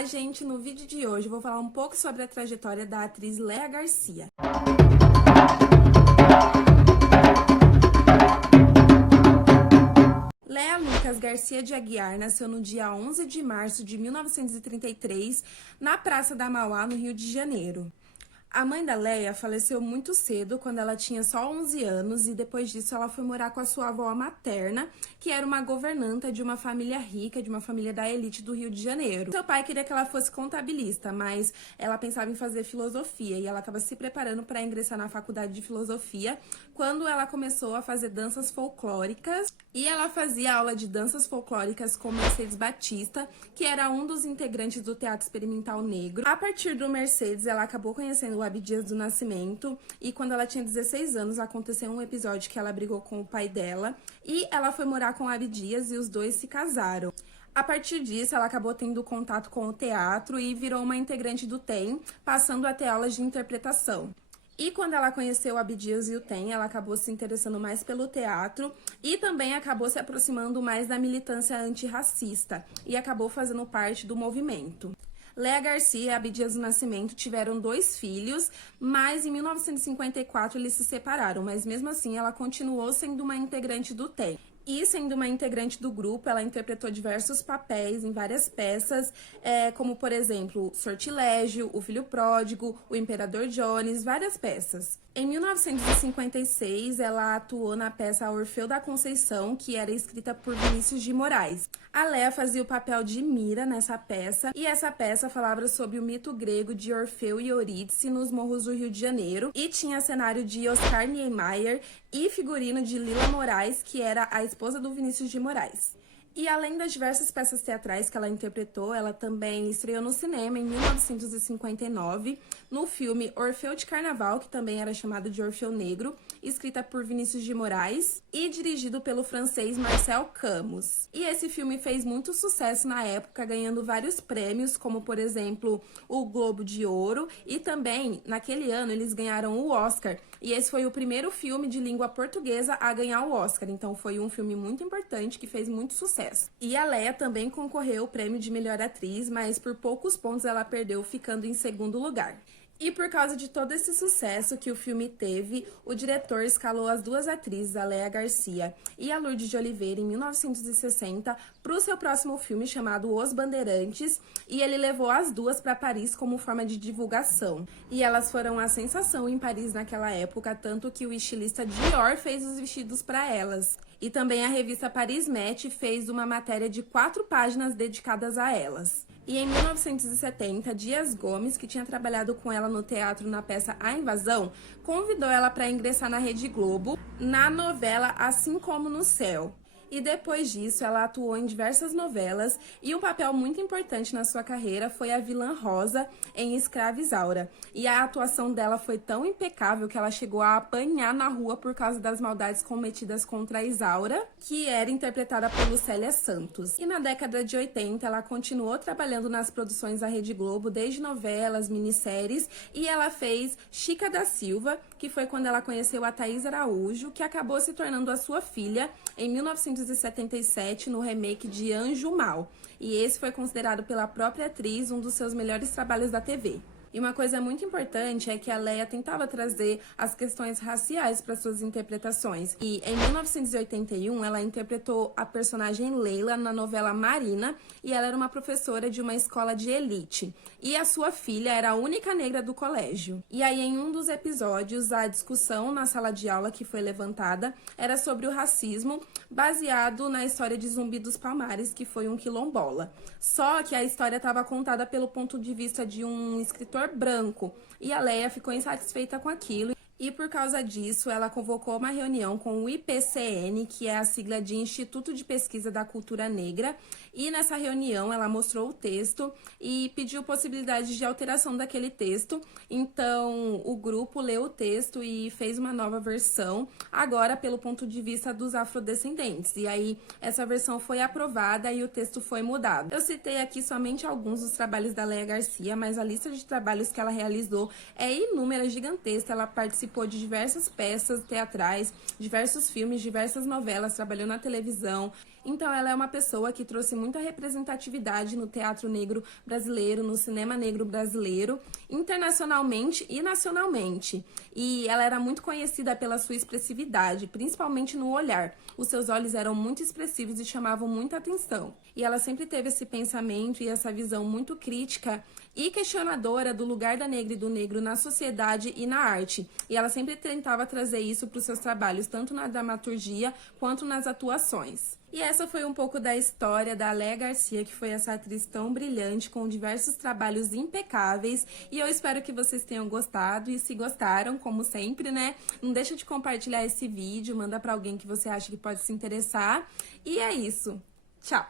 Olá, gente! No vídeo de hoje eu vou falar um pouco sobre a trajetória da atriz Léa Garcia. Léa Lucas Garcia de Aguiar nasceu no dia 11 de março de 1933, na Praça da Mauá, no Rio de Janeiro. A mãe da Léa faleceu muito cedo, quando ela tinha só 11 anos, e depois disso ela foi morar com a sua avó materna, que era uma governanta de uma família rica, de uma família da elite do Rio de Janeiro. Seu pai queria que ela fosse contabilista, mas ela pensava em fazer filosofia, e ela estava se preparando para ingressar na faculdade de filosofia, quando ela começou a fazer danças folclóricas, e ela fazia aula de danças folclóricas com Mercedes Batista, que era um dos integrantes do Teatro Experimental Negro. A partir do Mercedes, ela acabou conhecendo o Abdias do Nascimento, e quando ela tinha 16 anos, aconteceu um episódio que ela brigou com o pai dela, e ela foi morar com o Abdias e os dois se casaram. A partir disso, ela acabou tendo contato com o teatro e virou uma integrante do TEM, passando a ter aulas de interpretação. E quando ela conheceu o Abdias e o TEM, ela acabou se interessando mais pelo teatro e também acabou se aproximando mais da militância antirracista e acabou fazendo parte do movimento. Léa Garcia e Abdias do Nascimento tiveram 2 filhos, mas em 1954 eles se separaram, mas mesmo assim ela continuou sendo uma integrante do TEM. E sendo uma integrante do grupo, ela interpretou diversos papéis em várias peças, como, por exemplo, Sortilégio, O Filho Pródigo, O Imperador Jones, várias peças. Em 1956, ela atuou na peça Orfeu da Conceição, que era escrita por Vinícius de Moraes. A Léa fazia o papel de Mira nessa peça, e essa peça falava sobre o mito grego de Orfeu e Eurídice nos morros do Rio de Janeiro, e tinha cenário de Oscar Niemeyer e figurino de Lila Moraes, que era a esposa do Vinícius de Moraes. E além das diversas peças teatrais que ela interpretou, ela também estreou no cinema em 1959, no filme Orfeu de Carnaval, que também era chamado de Orfeu Negro, escrita por Vinícius de Moraes e dirigido pelo francês Marcel Camus. E esse filme fez muito sucesso na época, ganhando vários prêmios, como por exemplo o Globo de Ouro, e também naquele ano eles ganharam o Oscar. E esse foi o primeiro filme de língua portuguesa a ganhar o Oscar, então foi um filme muito importante que fez muito sucesso. E a Léa também concorreu ao prêmio de melhor atriz, mas por poucos pontos ela perdeu, ficando em segundo lugar. E por causa de todo esse sucesso que o filme teve, o diretor escalou as 2 atrizes, a Léa Garcia e a Lourdes de Oliveira, em 1960, para o seu próximo filme chamado Os Bandeirantes, e ele levou as 2 para Paris como forma de divulgação. E elas foram a sensação em Paris naquela época, tanto que o estilista Dior fez os vestidos para elas. E também a revista Paris Match fez uma matéria de 4 páginas dedicadas a elas. E em 1970, Dias Gomes, que tinha trabalhado com ela no teatro na peça A Invasão, convidou ela para ingressar na Rede Globo, na novela Assim Como no Céu. E depois disso, ela atuou em diversas novelas, e um papel muito importante na sua carreira foi a vilã Rosa em Escrava Isaura. E a atuação dela foi tão impecável que ela chegou a apanhar na rua por causa das maldades cometidas contra a Isaura, que era interpretada por Lucélia Santos. E na década de 80, ela continuou trabalhando nas produções da Rede Globo, desde novelas, minisséries, e ela fez Chica da Silva, que foi quando ela conheceu a Thaís Araújo, que acabou se tornando a sua filha em 1977 no remake de Anjo Mal, e esse foi considerado pela própria atriz um dos seus melhores trabalhos da TV. E uma coisa muito importante é que a Léa tentava trazer as questões raciais para suas interpretações. E em 1981, ela interpretou a personagem Leila na novela Marina, e ela era uma professora de uma escola de elite. E a sua filha era a única negra do colégio. E aí, em um dos episódios, a discussão na sala de aula que foi levantada era sobre o racismo, baseado na história de Zumbi dos Palmares, que foi um quilombola. Só que a história estava contada pelo ponto de vista de um escritor branco, e a Léa ficou insatisfeita com aquilo, e por causa disso ela convocou uma reunião com o IPCN, que é a sigla de Instituto de Pesquisa da Cultura Negra, e nessa reunião ela mostrou o texto e pediu possibilidade de alteração daquele texto. Então o grupo leu o texto e fez uma nova versão, agora pelo ponto de vista dos afrodescendentes, e aí essa versão foi aprovada e o texto foi mudado. Eu citei aqui somente alguns dos trabalhos da Léa Garcia, mas a lista de trabalhos que ela realizou é inúmera, gigantesca. Ela participou de diversas peças teatrais, diversos filmes, diversas novelas, trabalhou na televisão. Então, ela é uma pessoa que trouxe muita representatividade no teatro negro brasileiro, no cinema negro brasileiro, internacionalmente e nacionalmente. E ela era muito conhecida pela sua expressividade, principalmente no olhar. Os seus olhos eram muito expressivos e chamavam muita atenção. E ela sempre teve esse pensamento e essa visão muito crítica e questionadora do lugar da negra e do negro na sociedade e na arte. E ela sempre tentava trazer isso para os seus trabalhos, tanto na dramaturgia quanto nas atuações. E essa foi um pouco da história da Léa Garcia, que foi essa atriz tão brilhante, com diversos trabalhos impecáveis. E eu espero que vocês tenham gostado. E se gostaram, como sempre, né? Não deixa de compartilhar esse vídeo, manda para alguém que você acha que pode se interessar. E é isso. Tchau!